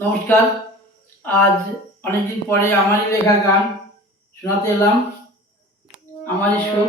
নমস্কার। আজ অনেকদিন পরে আমারই লেখা গান শোনাতে এলাম। আমারই সুর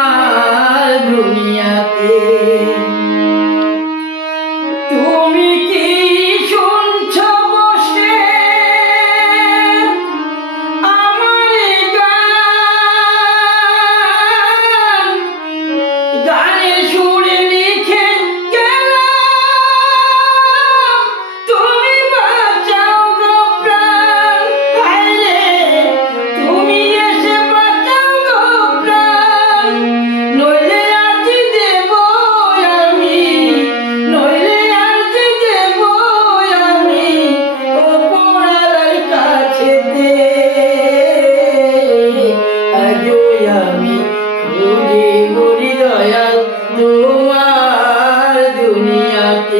come